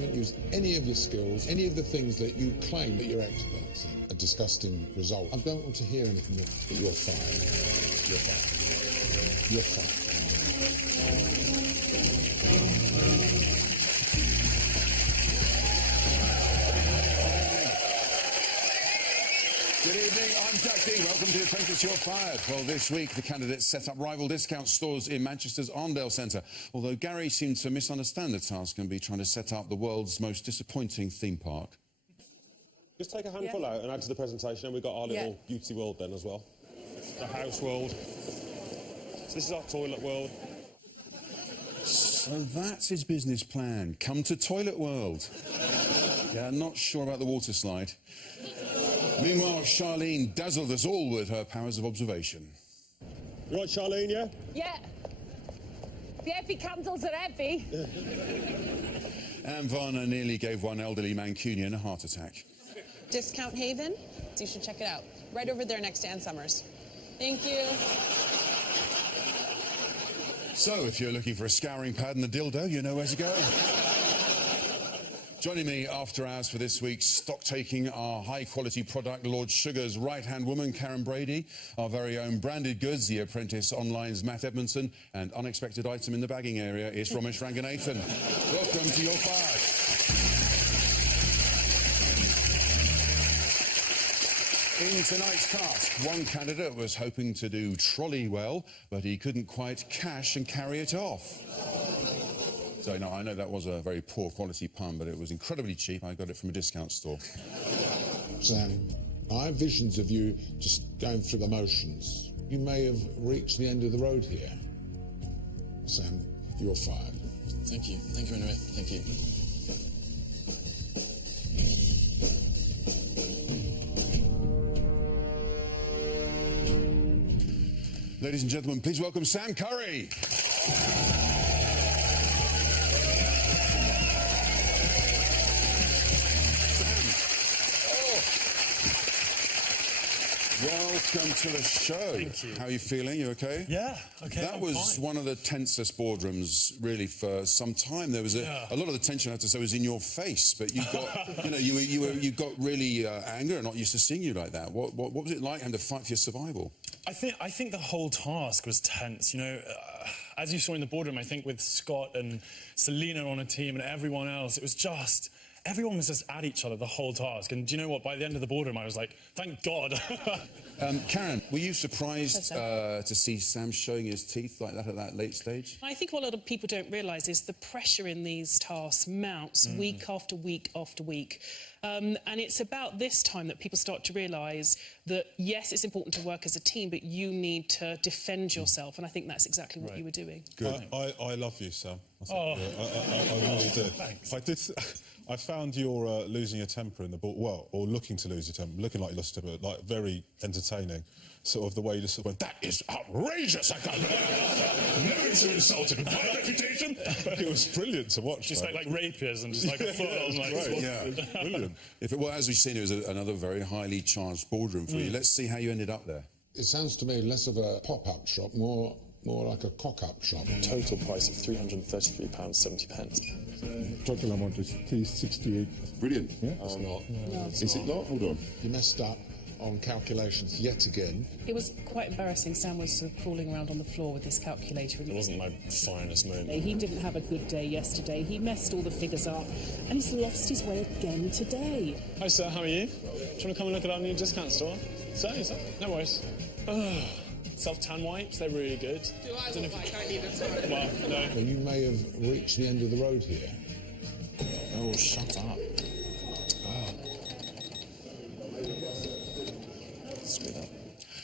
haven't used any of your skills, any of the things that you claim that you're experts in. A disgusting result. I don't want to hear anything more, but you're fired. You're fired. You're fired. Good evening, I'm Jack Dean. Welcome to Apprentice, You're Fired. Well, this week, the candidates set up rival discount stores in Manchester's Arndale Centre. Although Gary seemed to misunderstand the task and be trying to set up the world's most disappointing theme park. Just take a handful out and add to the presentation, and we've got our little beauty world then as well. The house world. So this is our toilet world. So that's his business plan. Come to Toilet World. Yeah, not sure about the water slide. Meanwhile, Charlene dazzled us all with her powers of observation. You right, Charlene, yeah? Yeah. The heavy candles are heavy. And Varna nearly gave one elderly Mancunian a heart attack. Discount Haven? You should check it out. Right over there next to Ann Summers. Thank you. So, if you're looking for a scouring pad and a dildo, you know where to go. Joining me after hours for this week's stock-taking, our high-quality product, Lord Sugar's right-hand woman, Karen Brady, our very own branded goods, The Apprentice Online's Matt Edmondson, and unexpected item in the bagging area is Ramesh Ranganathan. Welcome to Your Fired. In tonight's cast, one candidate was hoping to do trolley well, but he couldn't quite cash and carry it off. So, no, I know that was a very poor quality pun, but it was incredibly cheap. I got it from a discount store. Sam, I have visions of you just going through the motions. You may have reached the end of the road here. Sam, you're fired. Thank you. Thank you, anyway. Thank you. Ladies and gentlemen, please welcome Sam Curry. Welcome to the show. Thank you. How are you feeling? You okay? Yeah, okay. That was one of the tensest boardrooms, really, for some time. There was a lot of the tension, I have to say, was in your face, but you got, you know, you got really angry. I'm not used to seeing you like that. What was it like having to fight for your survival? I think the whole task was tense. You know, as you saw in the boardroom, I think with Scott and Selena on a team and everyone else, it was just. Everyone was just at each other the whole task. And do you know what? By the end of the boardroom, I was like, thank God. Karen, were you surprised to see Sam showing his teeth like that at that late stage? I think what a lot of people don't realise is the pressure in these tasks mounts week after week after week. And it's about this time that people start to realise that, yes, it's important to work as a team, but you need to defend yourself. And I think that's exactly what you were doing. Good. I love you, Sam. I really do. Thanks. I found your losing your temper in the ball, well, or looking to lose your temper, looking like you lost your temper, like very entertaining. Sort of the way you just sort of went, that is outrageous! I can't never so insulted with my reputation! It was brilliant to watch. Just like rapiers and just like a foot on like... Right. Yeah. Brilliant. As we've seen, it was another very highly charged boardroom for you. Let's see how you ended up there. It sounds to me less of a pop-up shop, more like a cock-up shop. Total price of £333.70. Total amount is 368. Brilliant. Yeah? It's not. No, it's Is it not? Hold on. You messed up on calculations yet again. It was quite embarrassing. Sam was sort of crawling around on the floor with his calculator. It wasn't my finest moment. He didn't have a good day yesterday. He messed all the figures up, and he's lost his way again today. Hi, sir. How are you? Do you want to come and look at our new discount store? Sir? No worries. Self-tan wipes, they're really good. Do I look like I need a time? Well, no. Well, you may have reached the end of the road here. Oh, shut up. Screw that.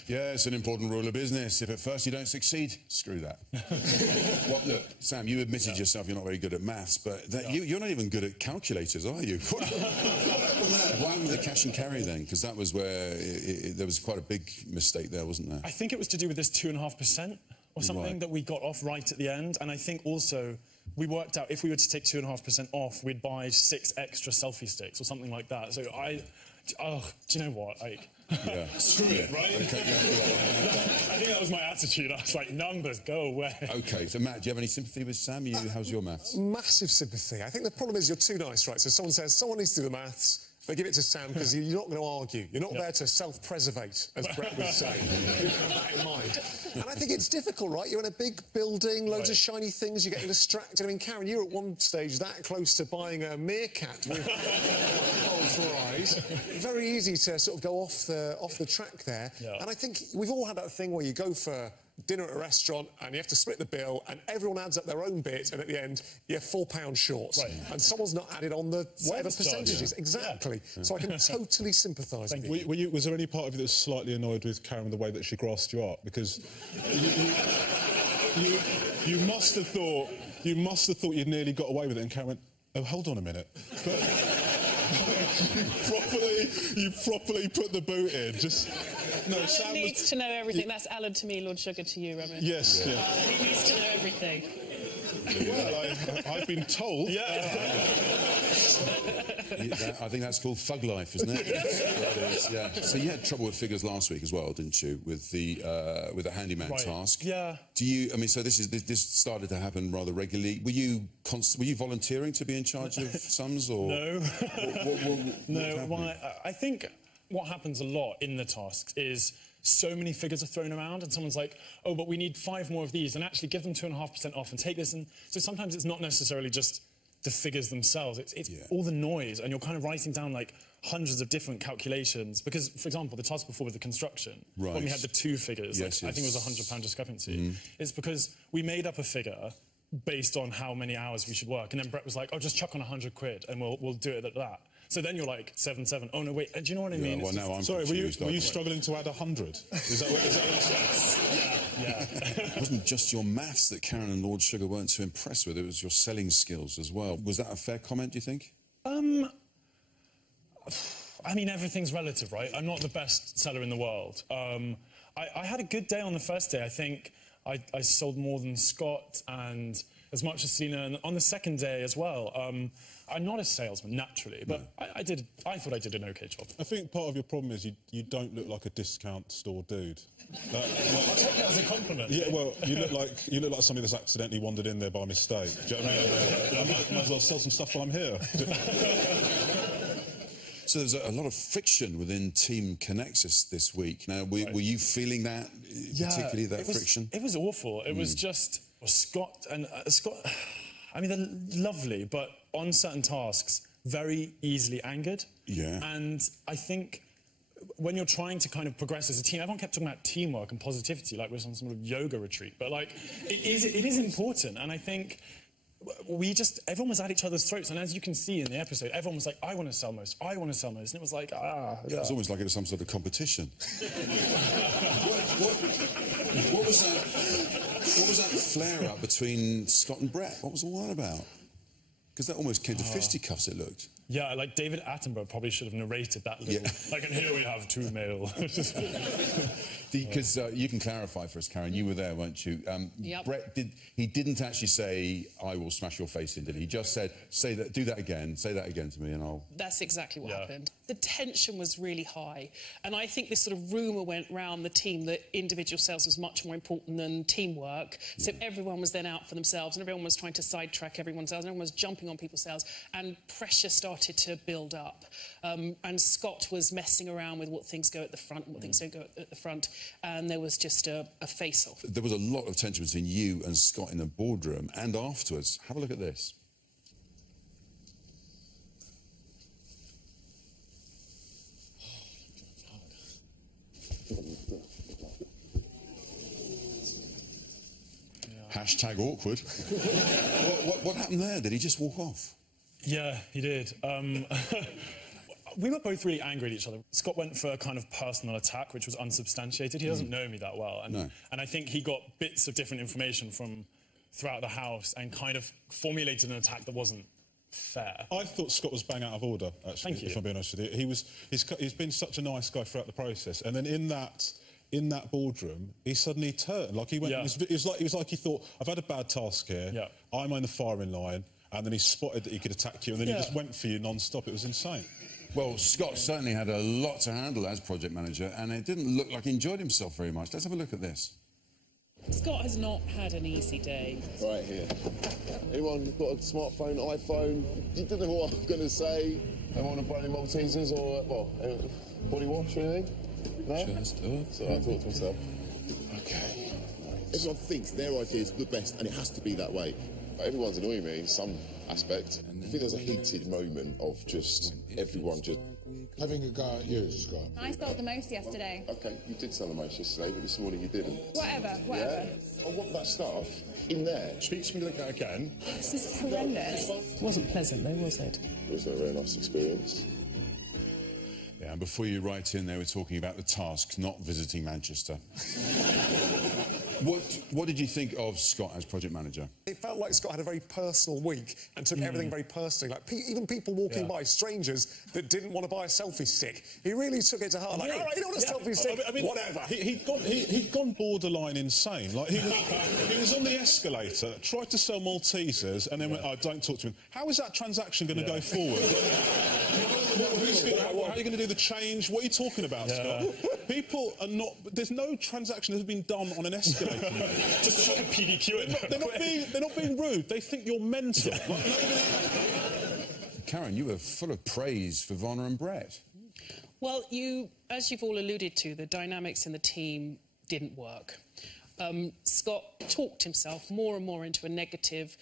Yeah, it's an important rule of business. If at first you don't succeed, screw that. Well, look, Sam, you admitted yourself you're not very good at maths, but you're not even good at calculators, are you? Why happened with the cash and carry then? Because that was where there was quite a big mistake there, wasn't there? I think it was to do with this 2.5% or something that we got off right at the end. And I think also we worked out if we were to take 2.5% off, we'd buy 6 extra selfie sticks or something like that. So do you know what? Yeah. Screw it, right? Okay, I think that was my attitude. I was like, numbers, go away. Okay, so Matt, do you have any sympathy with Sam? How's your maths? Massive sympathy. I think the problem is you're too nice, right? So someone says, someone needs to do the maths, they give it to Sam because you're not going to argue. You're not there to self-preservate, as Brett would say. Have that in mind. And I think it's difficult, right? You're in a big building, loads of shiny things, you're getting distracted. I mean, Karen, you were at one stage that close to buying a meerkat with holes for eyes. Very easy to sort of go off the track there. Yeah. And I think we've all had that thing where you go for dinner at a restaurant and you have to split the bill and everyone adds up their own bit and at the end you're £4 short. Right. And someone's not added on the whatever Service charge, percentages. yeah. Exactly. Yeah. So I can totally sympathise with you. Was there any part of you that was slightly annoyed with Karen the way that she grasped you up? Because you must have thought you'd nearly got away with it, and Karen went, "Oh, hold on a minute." But you properly put the boot in. Just no. Alan Sam needs to know everything. That's Alan to me, Lord Sugar to you, Robin. Yes. Yeah. He needs to know everything. Well, I've been told. I think that's called thug life, isn't it? Yeah. So you had trouble with figures last week as well, didn't you? With the handyman task. Yeah. Do you? I mean, so this started to happen rather regularly. Were you volunteering to be in charge of sums, or No. No. Well, I think what happens a lot in the tasks is so many figures are thrown around and someone's like, oh, but we need 5 more of these, and actually give them 2.5% off and take this. And so sometimes it's not necessarily just the figures themselves, it's all the noise, and you're kind of writing down like hundreds of different calculations. Because, for example, the task before with the construction, when we had the 2 figures, I think it was a £100 discrepancy, it's because we made up a figure based on how many hours we should work, and then Brett was like, oh, just chuck on £100 and we'll do it at that. So then you're like 7. Oh no, wait. Do you know what I mean? Well, now I'm sorry. confused, Were you struggling to add 100? Is that what Yeah. It wasn't just your maths that Karen and Lord Sugar weren't too impressed with. It was your selling skills as well. Was that a fair comment, do you think? I mean, everything's relative, right? I'm not the best seller in the world. I had a good day on the first day. I think I sold more than Scott and as much as Selena, and on the second day as well. I'm not a salesman, naturally, but I thought I did an OK job. I think part of your problem is you don't look like a discount store dude. I'll take that as a compliment. Yeah, well, you look like somebody that's accidentally wandered in there by mistake. Do you know what I mean? I might as well sell some stuff while I'm here. So there's a lot of friction within Team Connexus this week. Now, were you feeling that, particularly that friction? It was awful. It was just Scott and Scott. I mean, they're lovely, but on certain tasks, very easily angered. Yeah. And I think when you're trying to kind of progress as a team, everyone kept talking about teamwork and positivity, like we're on some sort of yoga retreat. But like, it is important, and I think everyone was at each other's throats, and as you can see in the episode, everyone was like, I want to sell most, I want to sell most, and it was like, It was almost like it was some sort of competition. What was that flare-up between Scott and Brett? What was all that about? Because that almost came to fisticuffs, it looked. Yeah, like David Attenborough probably should have narrated that little... Yeah. Like, and here we have 2 male. Because you can clarify for us, Karen, you were there, weren't you? Yep. Brett didn't actually say, I will smash your face in, did he? He just said, do that again, say that again to me and I'll... That's exactly what happened. The tension was really high, and I think this sort of rumour went round the team that individual sales was much more important than teamwork. So everyone was then out for themselves, and everyone was trying to sidetrack everyone's sales, and everyone was jumping on people's sales, and pressure started to build up. And Scott was messing around with what things go at the front and what things don't go at the front, and there was just a face-off. There was a lot of tension between you and Scott in the boardroom and afterwards. Have a look at this. Hashtag awkward. What happened there? Did he just walk off? Yeah, he did. We were both really angry at each other. Scott went for a kind of personal attack, which was unsubstantiated. He doesn't know me that well. And I think he got bits of different information from throughout the house and kind of formulated an attack that wasn't fair. I thought Scott was bang out of order, actually, Thank you. if I'm being honest with you. He's been such a nice guy throughout the process, and then in that boardroom, he suddenly turned. Like he went. It was like he thought, I've had a bad task here. Yeah. I'm on the firing line, and then he spotted that he could attack you, and then he just went for you non-stop. It was insane. Well, Scott certainly had a lot to handle as project manager, and it didn't look like he enjoyed himself very much. Let's have a look at this. Scott has not had an easy day. Right here. Anyone got a smartphone, iPhone? You didn't know what I was going to say. Anyone want to buy any Maltesers or, body wash or anything? No? Just So I thought to myself, okay. everyone thinks their idea is the best and it has to be that way. But everyone's annoying me in some aspect. I think there's a heated moment of just everyone just... Having a go at you, Scott. I sold the most yesterday. OK, you did sell the most yesterday, but this morning you didn't. Whatever. Yeah? I want that stuff in there. Speak to me like that again. This is horrendous. It wasn't pleasant, though, was it? It was a very nice experience. Yeah, and before you write in, they were talking about the task, not visiting Manchester. What did you think of Scott as project manager? It felt like Scott had a very personal week and took everything very personally. Like, even people walking by, strangers that didn't want to buy a selfie stick, he really took it to heart. Like, all right, you don't want a selfie stick? I mean, whatever. He'd gone borderline insane. Like, he was on the escalator, tried to sell Maltesers, and then went, oh, don't talk to him. How is that transaction going to go forward? How are you going to do the change? What are you talking about, Scott? People are not... There's no transaction that has been done on an escalator. Just try to PDQ it. They're not being rude. They think you're mental. Karen, you were full of praise for Varner and Brett. Well, as you've all alluded to, the dynamics in the team didn't work. Scott talked himself more and more into a negative,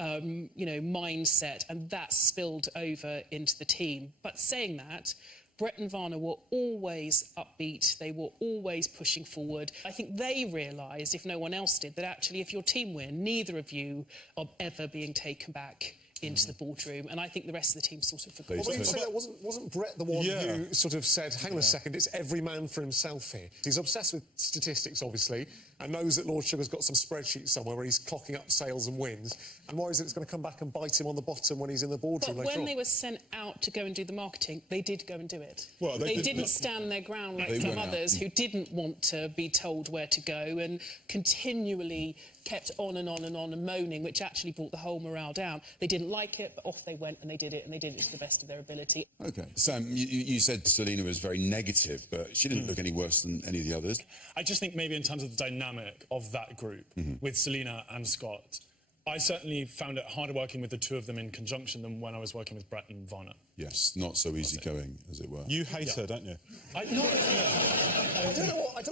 mindset, and that spilled over into the team. But saying that, Brett and Varner were always upbeat, they were always pushing forward. I think they realised, if no one else did, that actually if your team win, neither of you are ever being taken back into the boardroom, and I think the rest of the team sort of forgot. Well, you say that wasn't Brett the one who sort of said, hang on a second, it's every man for himself here. He's obsessed with statistics, obviously, and knows that Lord Sugar's got some spreadsheet somewhere where he's clocking up sales and wins, and worries that it's going to come back and bite him on the bottom when he's in the boardroom But later when on. they were sent out to go and do the marketing, they did go and do it. Well, they didn't stand their ground like some others who didn't want to be told where to go and continually kept on and on and on and moaning, which actually brought the whole morale down. They didn't like it, but off they went and they did it to the best of their ability. OK. Sam, you said Selina was very negative, but she didn't look any worse than any of the others. I just think maybe in terms of the dynamic of that group, with Selina and Scott, I certainly found it harder working with the two of them in conjunction than when I was working with Brett and Varner. Yes, not so easy going, as it were. You hate her, don't you? I don't know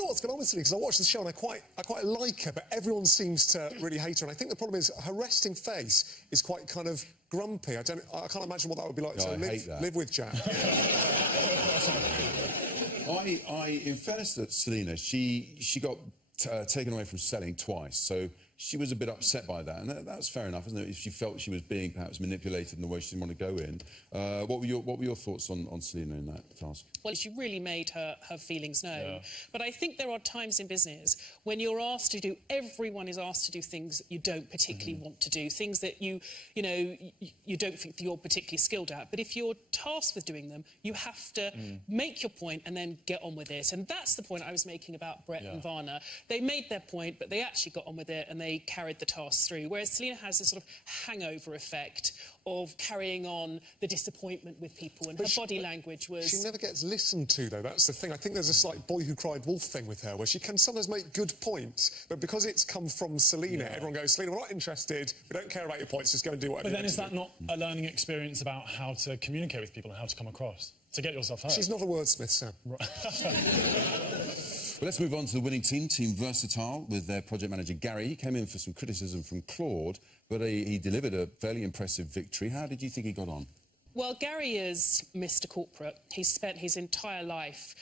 what's going on with Selina, because I watched the show and I quite like her, but everyone seems to really hate her. And I think the problem is her resting face is quite kind of grumpy. I can't imagine what that would be like to live with Jack. In fairness to Selina, she got taken away from selling twice, so she was a bit upset by that, and that's fair enough, isn't it? If she felt she was being perhaps manipulated in the way she didn't want to go in. What were your thoughts on Selina in that task? Well, she really made her feelings known. Yeah. But I think there are times in business when you're asked to do, everyone is asked to do things you don't particularly want to do, things that you don't think that you're particularly skilled at. But if you're tasked with doing them, you have to make your point and then get on with it. And that's the point I was making about Brett and Varner. They made their point, but they actually got on with it and they carried the task through. Whereas Selina has this sort of hangover effect of carrying on the disappointment with people, and her body language was... She never gets listened to, though, that's the thing. I think there's a slight boy who cried wolf thing with her, where she can sometimes make good points, but because it's come from Selina, everyone goes, Selina, we're not interested, we don't care about your points, just go and do whatever. But then is that not a learning experience about how to communicate with people and how to come across, to get yourself heard? She's not a wordsmith, Sam. Well, let's move on to the winning team, Team Versatile, with their project manager, Gary. He came in for some criticism from Claude, but he delivered a fairly impressive victory. How did you think he got on? Well, Gary is Mr. Corporate. He's spent his entire life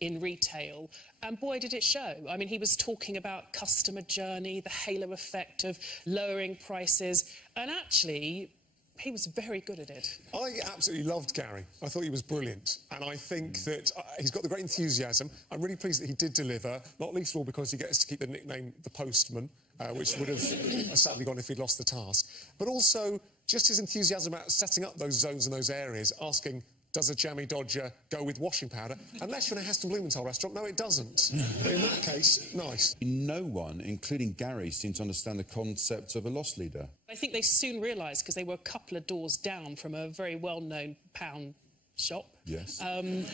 in retail, and boy, did it show. I mean, he was talking about customer journey, the halo effect of lowering prices, and actually... he was very good at it. I absolutely loved Gary. I thought he was brilliant. And I think that he's got the great enthusiasm. I'm really pleased that he did deliver, not least of all because he gets to keep the nickname The Postman, which would have sadly gone if he'd lost the task. But also, just his enthusiasm about setting up those zones and those areas, asking, does a jammy dodger go with washing powder? Unless you're in a Heston Blumenthal restaurant, no, it doesn't. But in that case, nice. No one, including Gary, seemed to understand the concept of a loss leader. I think they soon realised, because they were a couple of doors down from a very well-known pound shop. Yes. And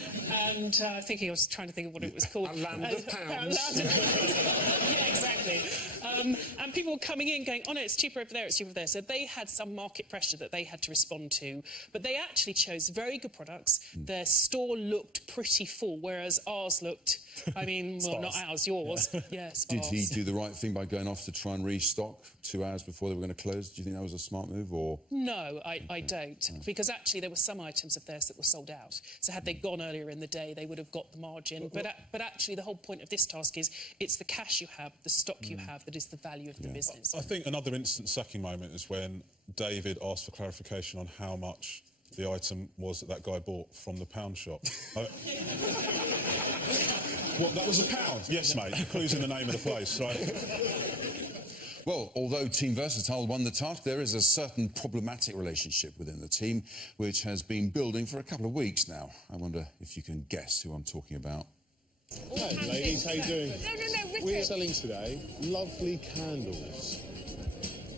I was trying to think of what it was called. A land of pounds. Yeah, exactly. And people were coming in going, oh no, it's cheaper over there, it's cheaper over there. So they had some market pressure that they had to respond to. But they actually chose very good products. Their store looked pretty full, whereas ours looked, I mean, well, not ours, yours. Yes. Did he do the right thing by going off to try and restock 2 hours before they were going to close? Do you think that was a smart move, or...? No, I don't. Because actually there were some items of theirs that were sold out. So had they gone earlier in the day, they would have got the margin. But actually the whole point of this task is it's the cash you have, the stock you have, that is the value of the business. I think another instant sacking moment is when David asked for clarification on how much the item was that guy bought from the pound shop. What, that was £1? Yes, mate. Clue's in the name of the place, right? Well, although Team Versatile won the task, there is a certain problematic relationship within the team which has been building for a couple of weeks now. I wonder if you can guess who I'm talking about. Hey, ladies, how you doing? No, Richard. We're selling today lovely candles.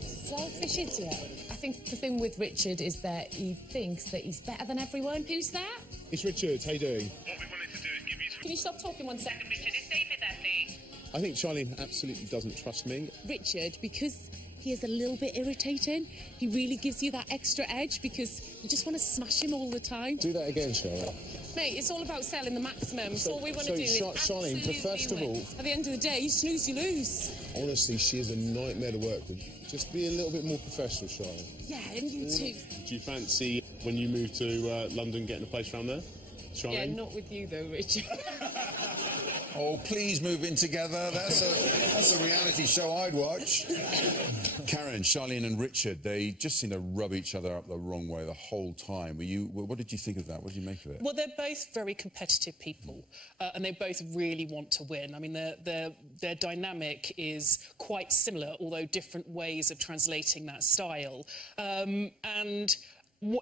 Selfish idiot. I think the thing with Richard is that he thinks that he's better than everyone. Who's that? It's Richard, how you doing? What we wanted to do is give you some... Can you stop talking 1 second, Richard? Is David there, please? I think Charlene absolutely doesn't trust me. Richard, because he is a little bit irritating, he really gives you that extra edge because you just want to smash him all the time. Do that again, Charlotte. Mate, it's all about selling the maximum. So all we want to do is Charlene, absolutely first of all... At the end of the day, you snooze, you lose. Honestly, she is a nightmare to work with. Just be a little bit more professional, Charlene. Yeah, and you too. Do you fancy, when you move to London, getting a place around there? Charlene? Yeah, not with you though, Richard. Oh, please move in together. That's a reality show I'd watch. Karen, Charlene and Richard, they just seem to rub each other up the wrong way the whole time. What did you think of that? What did you make of it? Well, they're both very competitive people, and they both really want to win. I mean, their dynamic is quite similar, although different ways of translating that style. And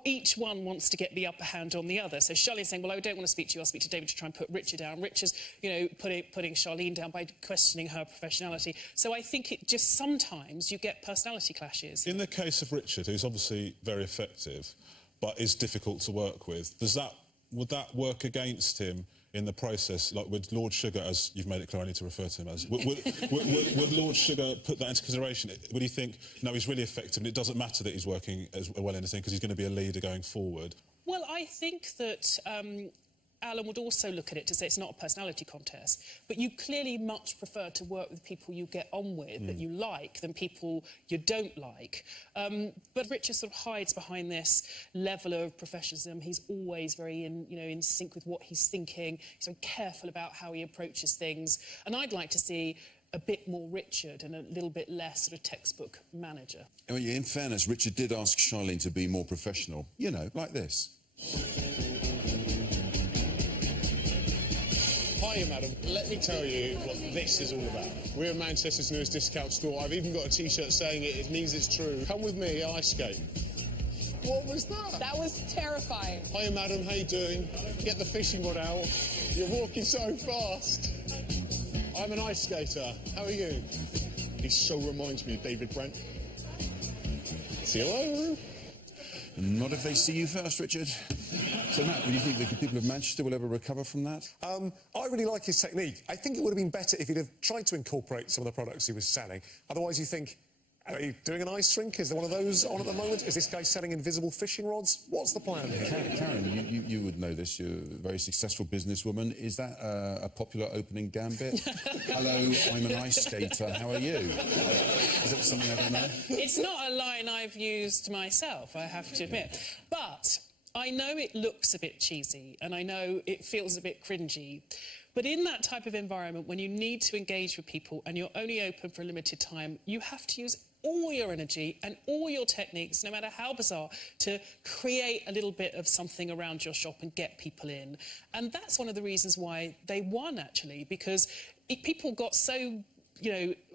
each one wants to get the upper hand on the other. So Charlene's saying, well, I don't want to speak to you, I'll speak to David to try and put Richard down. Richard's, you know, putting Charlene down by questioning her professionality. So I think it just sometimes you get personality clashes. In the case of Richard, who's obviously very effective, but is difficult to work with, would that work against him in the process, like with Lord Sugar, as you've made it clear I need to refer to him as, would Lord Sugar put that into consideration? Would he think, no, he's really effective and it doesn't matter that he's working as well in the thing because he's going to be a leader going forward? Well, I think that Alan would also look at it to say it's not a personality contest, but you clearly much prefer to work with people you get on with, that you like, than people you don't like. But Richard sort of hides behind this level of professionalism. He's always very in sync with what he's thinking. He's very careful about how he approaches things. And I'd like to see a bit more Richard and a little bit less sort of textbook manager. I mean, in fairness, Richard did ask Charlene to be more professional, you know, like this. Hiya, madam. Let me tell you what this is all about. We're Manchester's newest discount store. I've even got a T-shirt saying it. It means it's true. Come with me, ice skate. What was that? That was terrifying. Hiya, madam. How you doing? Get the fishing rod out. You're walking so fast. I'm an ice skater. How are you? He so reminds me of David Brent. See you later. Not if they see you first, Richard. So, Matt, do you think the people of Manchester will ever recover from that? I really like his technique. I think it would have been better if he'd have tried to incorporate some of the products he was selling. Otherwise, you think, are you doing an ice rink? Is there one of those on at the moment? Is this guy selling invisible fishing rods? What's the plan here? Karen, you would know this. You're a very successful businesswoman. Is that a popular opening gambit? Hello, I'm an ice skater. How are you? Is that something I don't know? It's not a line I've used myself, I have to admit. But I know it looks a bit cheesy and I know it feels a bit cringy. But in that type of environment, when you need to engage with people and you're only open for a limited time, you have to use all your energy and all your techniques, no matter how bizarre, to create a little bit of something around your shop and get people in. And that's one of the reasons why they won, actually, because people got so,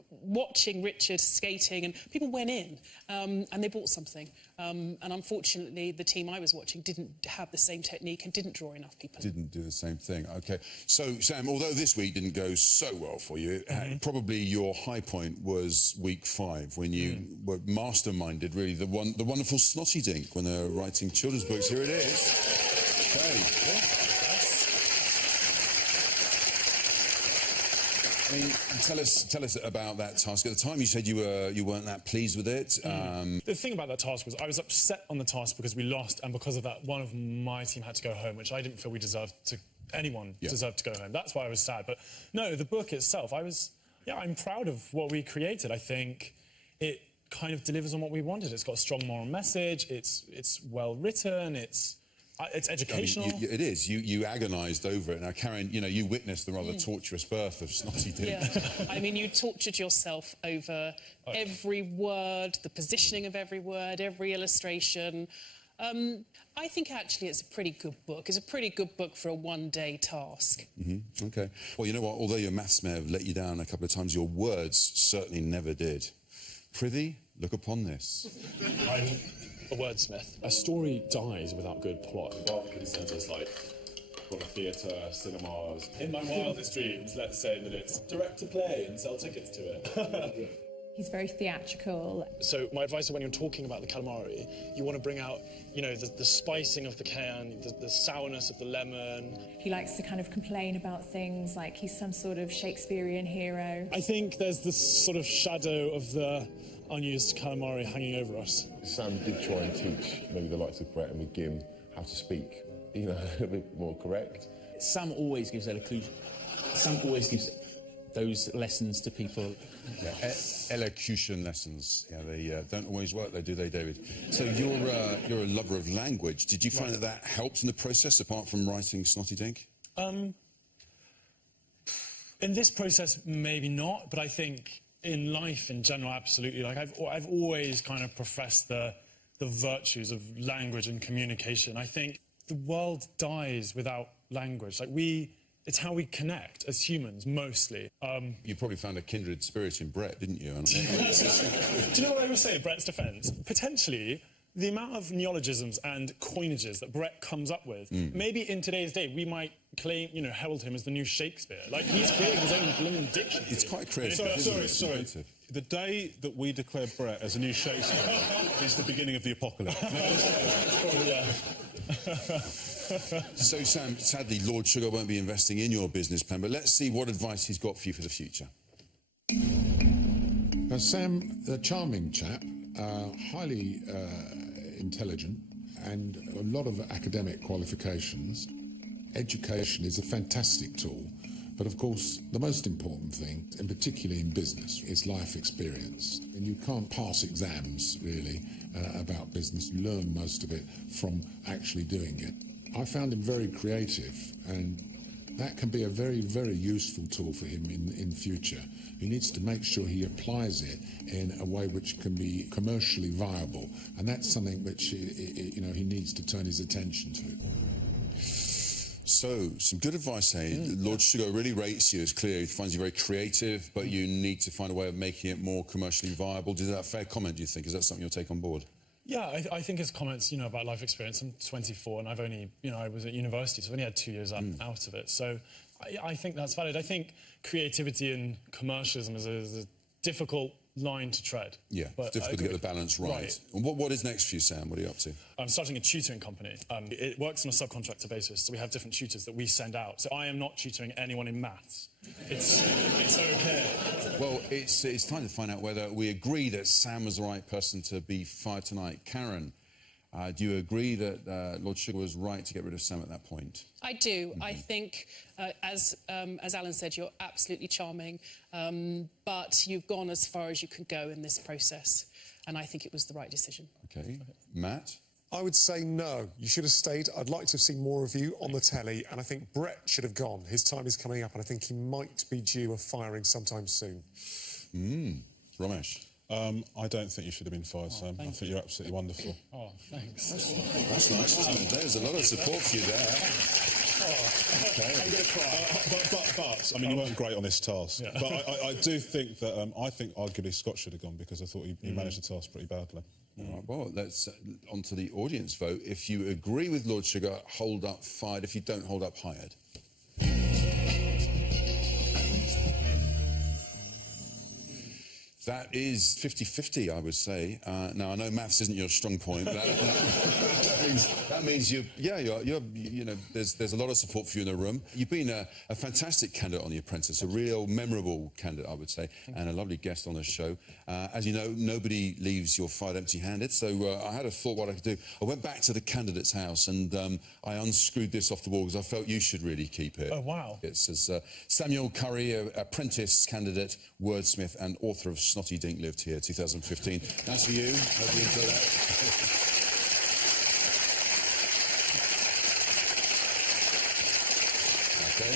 watching Richard skating, and people went in and they bought something. And unfortunately, the team I was watching didn't have the same technique and didn't draw enough people. Didn't do the same thing. OK. So, Sam, although this week didn't go so well for you, probably your high point was week 5, when you were masterminded, really, the wonderful Snotty Dink when they were writing children's books. Here it is. I mean, tell us about that task. At the time, you said you weren't that pleased with it. The thing about that task was I was upset on the task because we lost, and because of that, one of my team had to go home, which I didn't feel we deserved to. Anyone deserved to go home. That's why I was sad. But no, the book itself, I'm proud of what we created. I think it kind of delivers on what we wanted. It's got a strong moral message. It's well written. It's educational. I mean, it is. You agonised over it. Now, Karen, you witnessed the rather torturous birth of Snotty Dick. Yeah. I mean, you tortured yourself over every word, the positioning of every word, every illustration. I think actually it's a pretty good book. It's a pretty good book for a one-day task. OK. Well, you know what? Although your maths may have let you down a couple of times, your words certainly never did. Prithee, look upon this. I'm a wordsmith. A story dies without good plot. Barbican centres like theatre, cinemas. In my wildest dreams, let's say that it's direct to play and sell tickets to it. He's very theatrical. So my advice is when you're talking about the calamari, you want to bring out, the spicing of the cayenne, the sourness of the lemon. He likes to kind of complain about things like he's some sort of Shakespearean hero. I think there's this sort of shadow of the unused calamari hanging over us. Sam did try and teach maybe the likes of Brett and McGim how to speak, a little bit more correct. Sam always gives elocution. Sam always gives those lessons to people. Yeah, elocution lessons. Yeah, they don't always work, though, do they, David? So you're a lover of language. Did you find that helped in the process, apart from writing Snotty Dink? In this process, maybe not, but I think in life in general, absolutely. Like I've always kind of professed the virtues of language and communication. I think the world dies without language. It's how we connect as humans, mostly. You probably found a kindred spirit in Brett, didn't you? Do you know what I will say in Brett's defence? Potentially, the amount of neologisms and coinages that Brett comes up with, maybe in today's day, we might claim, herald him as the new Shakespeare. Like, he's creating his own blooming dictionary. It's quite creative. Sorry. The day that we declare Brett as a new Shakespeare is the beginning of the apocalypse. Probably, yeah. So, Sam, sadly, Lord Sugar won't be investing in your business plan, but let's see what advice he's got for you for the future. Sam, a charming chap, highly intelligent and a lot of academic qualifications. Education is a fantastic tool, but of course the most important thing, and particularly in business, is life experience. And you can't pass exams, really, about business. You learn most of it from actually doing it. I found him very creative, and that can be a very, very useful tool for him in future. He needs to make sure he applies it in a way which can be commercially viable, and that's something which he needs to turn his attention to. So, some good advice, eh? Lord Sugar really rates you as clear. He finds you very creative, but you need to find a way of making it more commercially viable. Is that a fair comment, do you think? Is that something you'll take on board? Yeah, I think his comments, about life experience. I'm 24 and I've only, I was at university, so I've only had 2 years out of it. So I think that's valid. I think creativity and commercialism is a difficult line to tread. Yeah, but it's difficult to get the balance right. And what is next for you, Sam? What are you up to? I'm starting a tutoring company. It works on a subcontractor basis, so we have different tutors that we send out. So I am not tutoring anyone in maths. It's okay. Well, it's time to find out whether we agree that Sam was the right person to be fired tonight. Karen, do you agree that Lord Sugar was right to get rid of Sam at that point? I do. I think, as Alan said, you're absolutely charming, but you've gone as far as you could go in this process, and I think it was the right decision. OK. Matt? I would say no. You should have stayed. I'd like to have seen more of you on the telly, and I think Brett should have gone. His time is coming up, and I think he might be due a firing sometime soon. Ramesh? I don't think you should have been fired, Sam. I think you're absolutely wonderful. Oh, thanks. That's nice, isn't it? There's a lot of support for you there. Okay. I'm going to cry. But I mean, you weren't great on this task. Yeah. But I do think that, I think arguably Scott should have gone, because I thought he managed the task pretty badly. All right, well, let's on to the audience vote. If you agree with Lord Sugar, hold up fired. If you don't, hold up hired. That is 50-50, I would say. Now, I know maths isn't your strong point, but that That means you know, there's a lot of support for you in the room. You've been a fantastic candidate on The Apprentice, a real memorable candidate, I would say, and a lovely guest on the show. As you know, nobody leaves your fight empty-handed, so I had a thought what I could do. I went back to the candidate's house and I unscrewed this off the wall because I felt you should really keep it. Oh, wow. It says, Samuel Curry, Apprentice candidate, wordsmith and author of Snotty Dink lived here, 2015. That's for you. Hope you enjoy that. Okay.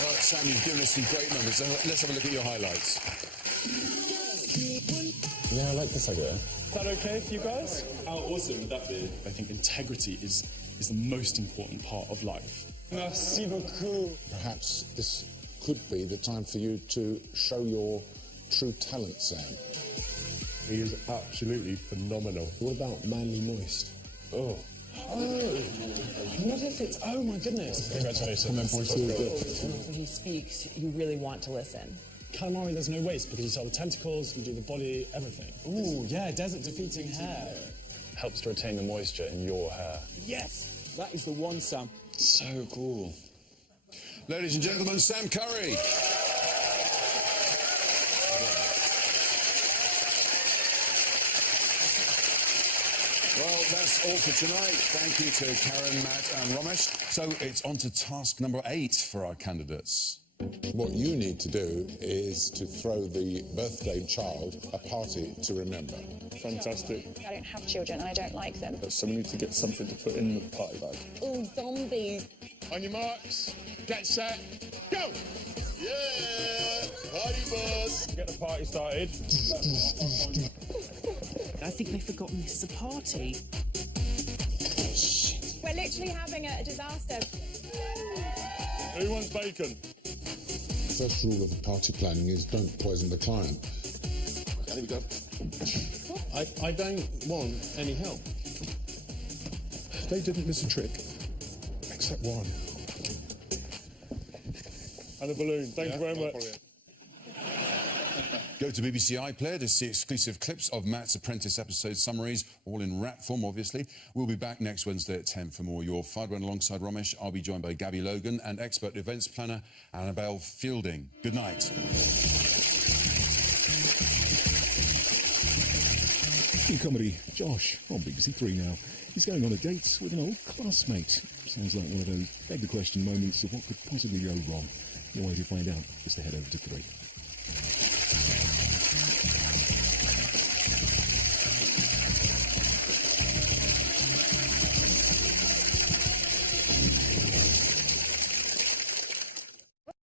Well, Sam, you've given us some great moments. Let's have a look at your highlights. Yeah, I like this idea. Is that okay for you guys? How awesome would that be? I think integrity is the most important part of life. Merci beaucoup. Perhaps this could be the time for you to show your true talent, Sam. He is absolutely phenomenal. What about Manly Moist? Oh. What if it's... Oh, my goodness. Congratulations. Come on, boys. When he speaks, you really want to listen. Calamari, there's no waste because you sell the tentacles, you do the body, everything. Ooh, yeah, desert-defeating hair. Helps to retain the moisture in your hair. Yes! That is the one, Sam. So cool. Ladies and gentlemen, Sam Curry. Well, that's all for tonight. Thank you to Karen, Matt and Ramesh. So it's on to task number 8 for our candidates. What you need to do is to throw the birthday child a party to remember. Fantastic. I don't have children and I don't like them. So we need to get something to put in the party bag. Oh, zombies. On your marks, get set, go! Yeah! Party bus! Get the party started. I think they've forgotten this is a party. We're literally having a disaster. Who wants bacon? First rule of the party planning is don't poison the client. Here we go. I don't want any help. They didn't miss a trick. Except one. And a balloon. Thank you very much. Brilliant. Go to BBC iPlayer to see exclusive clips of Matt's Apprentice episode summaries, all in rap form, obviously. We'll be back next Wednesday at 10 for more Your Five Run alongside Ramesh. I'll be joined by Gabby Logan and expert events planner Annabelle Fielding. Good night. New comedy, Josh, on BBC Three now. He's going on a date with an old classmate. Sounds like one of those beg the question moments of what could possibly go wrong. The way to find out is to head over to 3.